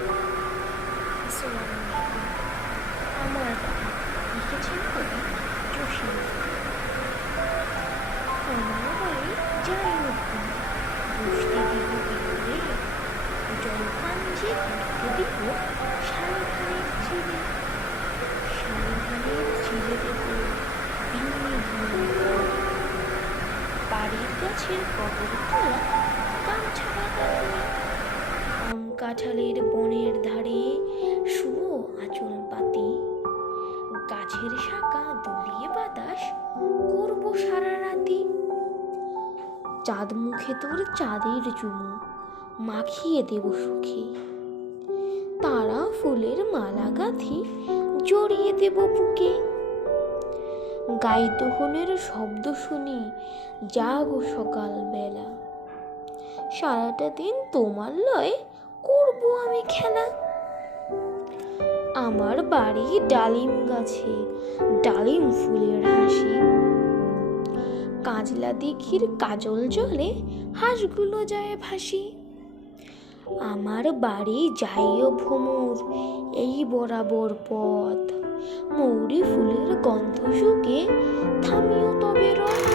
আসসালামু আলাইকুম। আমার বাড়ি লিখেছেন কবি জসিম। আমার বাড়ি যাই উঠুন, বসতে দিব বিকেলে, জলপান যে করতে দিব শালিধানের চিড়ে, শালিধানের চিড়ে দেব বিন্নি বিন্নি। বাড়ির গাছের কবর তোলা গামছা বাঁধা দিয়ে, আম কাঁঠালের বনের ধারে শুয়ো আঁচল পাতি, গাছের শাখা দুলিয়ে বাতাস করব সারা রাতি। চাঁদ মুখে তোর চাঁদের চুমু মাখিয়ে দেব সুখে, তারা ফুলের মালা গাঁথি জড়িয়ে দেব বুকে। গাইদোহনের শব্দ শুনি জাগো সকাল বেলা, সারাটা দিন তোমার লয়ে করব আমি খেলা। আমার বাড়ি ডালিম গাছে, ডালিম ফুলের হাসি, কাজলা দিঘির কাজল জলে হাঁসগুলো যায় ভাসি। আমার বাড়ি যাইও ভ্রমর এই বরাবর পথ, মৌরি ফুলের গন্ধ শুকে থামিও তবে রথ।